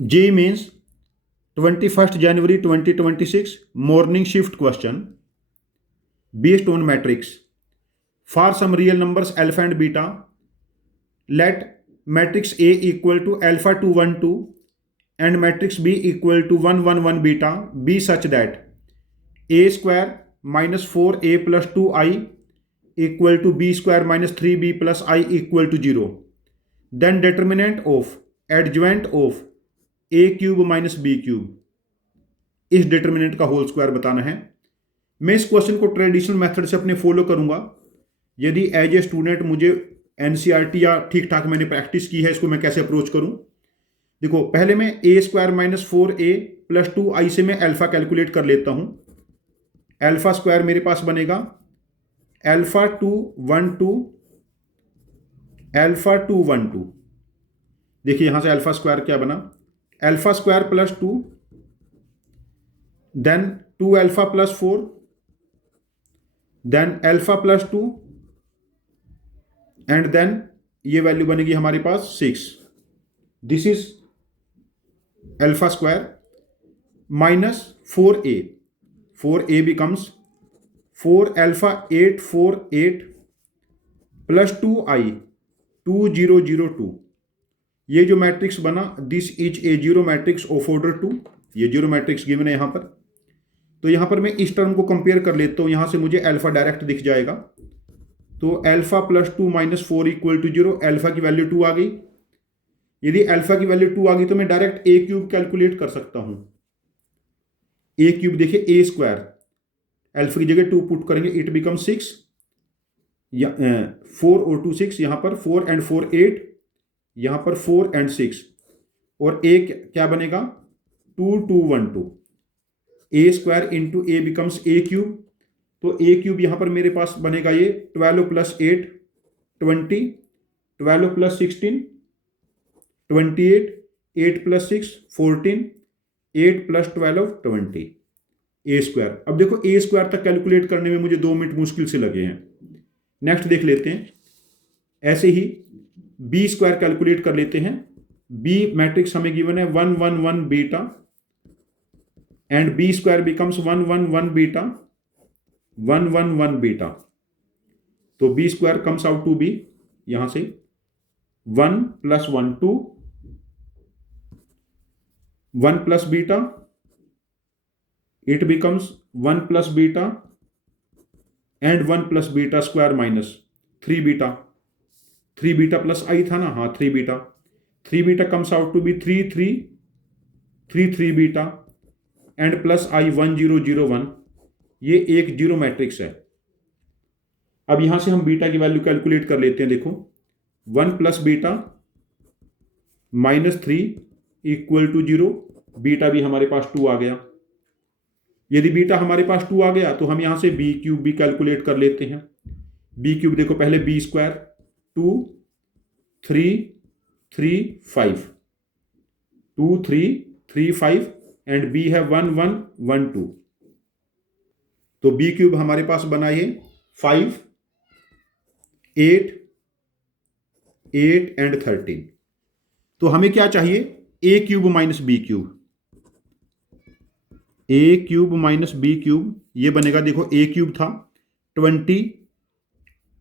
JEE Mains 21st January 2026 morning shift question based on matrix. For some real numbers alpha and beta, let matrix A equal to alpha 2 1 2 and matrix B equal to 1 1 1 beta be such that A square minus 4A plus 2I equal to B square minus 3B plus I equal to 0. Then determinant of adjoint of A cube minus B cube, इस determinant का whole square बताना है। मैं इस question को traditional method से अपने follow करूंगा। यदि एज ए स्टूडेंट मुझे एनसीईआरटी या ठीक ठाक मैंने प्रैक्टिस की है, इसको मैं कैसे अप्रोच करूं। देखो, पहले मैं ए square minus 4a plus 2i से मैं अल्फा कैलकुलेट कर लेता हूं। अल्फा स्क्वायर मेरे पास बनेगा अल्फा 2 1 2 अल्फा 2 1 2। देखिए यहां से अल्फा स्क्वायर क्या बना, alpha square plus 2 then 2 alpha plus 4 then alpha plus 2 and then ये वैल्यू बनेगी हमारे पास 6। This is alpha square minus 4a becomes 4 alpha 8 4 8 plus 2i 2 0 0 2। ये जो मैट्रिक्स बना this is a zero matrix of order 2। ये जीरो मैट्रिक्स गिवन है यहां पर। तो यहां पर मैं इस टर्म को कंपेयर कर लेता हूं, यहां से मुझे अल्फा डायरेक्ट दिख जाएगा। तो alpha plus 2 minus 4 equal to 0, alpha की वैल्यू 2 आ गई। यदि अल्फा की वैल्यू 2 आ गई तो मैं डायरेक्ट ए क्यूब कैलकुलेट कर सकता हूं। ए क्यूब देखिए ए स्क्वायर, अल्फा की जगह 2 पुट करेंगे, इट बिकम 6, 4 और 2 6, यहां पर 4 एंड 4 8, यहां पर 4 एंड 6, और ए क्या बनेगा 2 2 1 2। ए square into A becomes a cube. तो ए क्यूब यहां पर मेरे पास बनेगा ये 12 प्लस 8 20, 12 प्लस 16 28, 8 प्लस 6 14, 8 प्लस 12 20 ए स्क्वायर। अब देखो ए स्क्वायर तक कैलकुलेट करने में मुझे 2 मिनट मुश्किल से लगे हैं। नेक्स्ट देख लेते हैं, ऐसे ही बी स्क्वायर कैलकुलेट कर लेते हैं। बी मैट्रिक्स हमें गिवन है 1 1 1 beta and B square becomes 1 1 1 beta 1 1 1 beta. तो B square comes out to be यहां से 1 plus 1 2 1 plus beta, it becomes 1 plus beta and 1 plus beta square minus 3 beta. 3 beta plus I था ना, हाँ 3 beta. 3 beta comes out to be 3 3 3 3 beta and plus I 1 0 0 1। ये एक zero matrix है। अब यहां से हम बीटा की वैल्यू कैलकुलेट कर लेते हैं। देखो 1 plus beta minus 3 equal to 0, beta भी हमारे पास 2 आ गया। यदि बीटा हमारे पास 2 आ गया तो हम यहां से बी क्यूब भी कैलकुलेट कर लेते हैं। बी क्यूब देखो, पहले बी स्क्वायर 2 3 3 5 2 3 3 5 एंड बी है 1 1 1 2। तो बी क्यूब हमारे पास बना ये 5 8 8 एंड 13। तो हमें क्या चाहिए, ए क्यूब माइनस बी क्यूब। ए क्यूब माइनस बी क्यूब ये बनेगा, देखो ए क्यूब था 20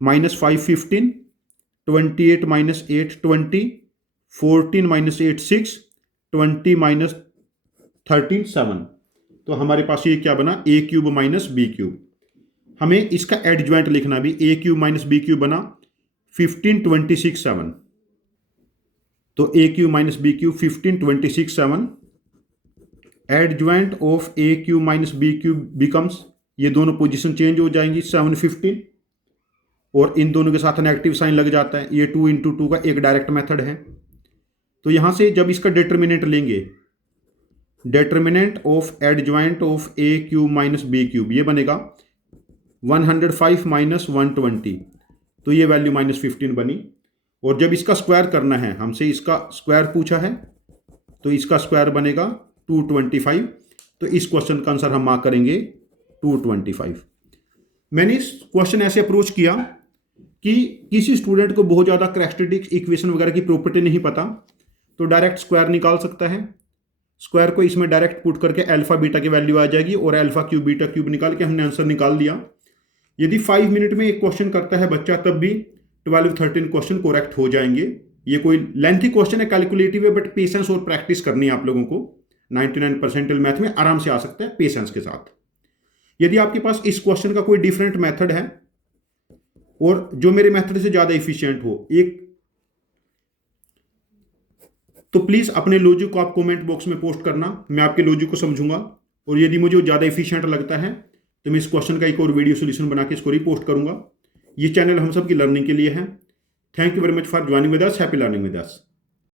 माइनस 5 15, 28 माइनस 8 20, 14 माइनस 8 6, 20 माइनस 13 7। तो हमारे पास ये क्या बना, A cube minus B cube. हमें इसका एडज्वाइंट लिखना भी, A cube minus B cube बना 15 26 7। तो A cube minus B cube 15 26 7। Adjoint of A cube minus B cube becomes, ये दोनों पोजीशन चेंज हो जाएंगी 7 15, और इन दोनों के साथ नेगेटिव साइन लग जाता है। ये 2 इंटू 2 का एक डायरेक्ट मेथड है। तो यहां से जब इसका डिटर्मिनेंट लेंगे, determinant of adjoint of A cube minus B cube, ये बनेगा 105 माइनस 120। तो ये वैल्यू माइनस 15 बनी। और जब इसका स्क्वायर करना है, हमसे इसका स्क्वायर पूछा है, तो इसका स्क्वायर बनेगा 225। तो इस क्वेश्चन का आंसर हम मार्क करेंगे 225। मैंने इस क्वेश्चन ऐसे अप्रोच किया कि किसी स्टूडेंट को बहुत ज़्यादा कैरेक्टरिस्टिक इक्वेशन वगैरह की प्रॉपर्टी नहीं पता, तो डायरेक्ट स्क्वायर निकाल सकता है। स्क्वायर को इसमें डायरेक्ट पुट करके अल्फा बीटा की वैल्यू आ जाएगी और अल्फा क्यूब बीटा क्यूब निकाल के हमने आंसर निकाल दिया। यदि 5 मिनट में एक क्वेश्चन करता है बच्चा तब भी 12-13 क्वेश्चन करेक्ट हो जाएंगे। ये कोई लेंथी क्वेश्चन है, कैलकुलेटिव है, बट पेशेंस और प्रैक्टिस करनी है आप लोगों को। 99 परसेंटाइल मैथ में आराम से आ सकता है पेशेंस के साथ। यदि आपके पास इस क्वेश्चन का कोई डिफरेंट मेथड है और जो मेरे मेथड से ज्यादा इफिशियंट हो एक, तो प्लीज अपने लॉजिक को आप कमेंट बॉक्स में पोस्ट करना, मैं आपके लॉजिक को समझूंगा। और यदि मुझे ज्यादा इफिशियंट लगता है तो मैं इस क्वेश्चन का एक और वीडियो सोल्यूशन बना के इसको रिपोस्ट करूंगा। ये चैनल हम सब की लर्निंग के लिए है। Thank you very much for joining with us. Happy learning with us.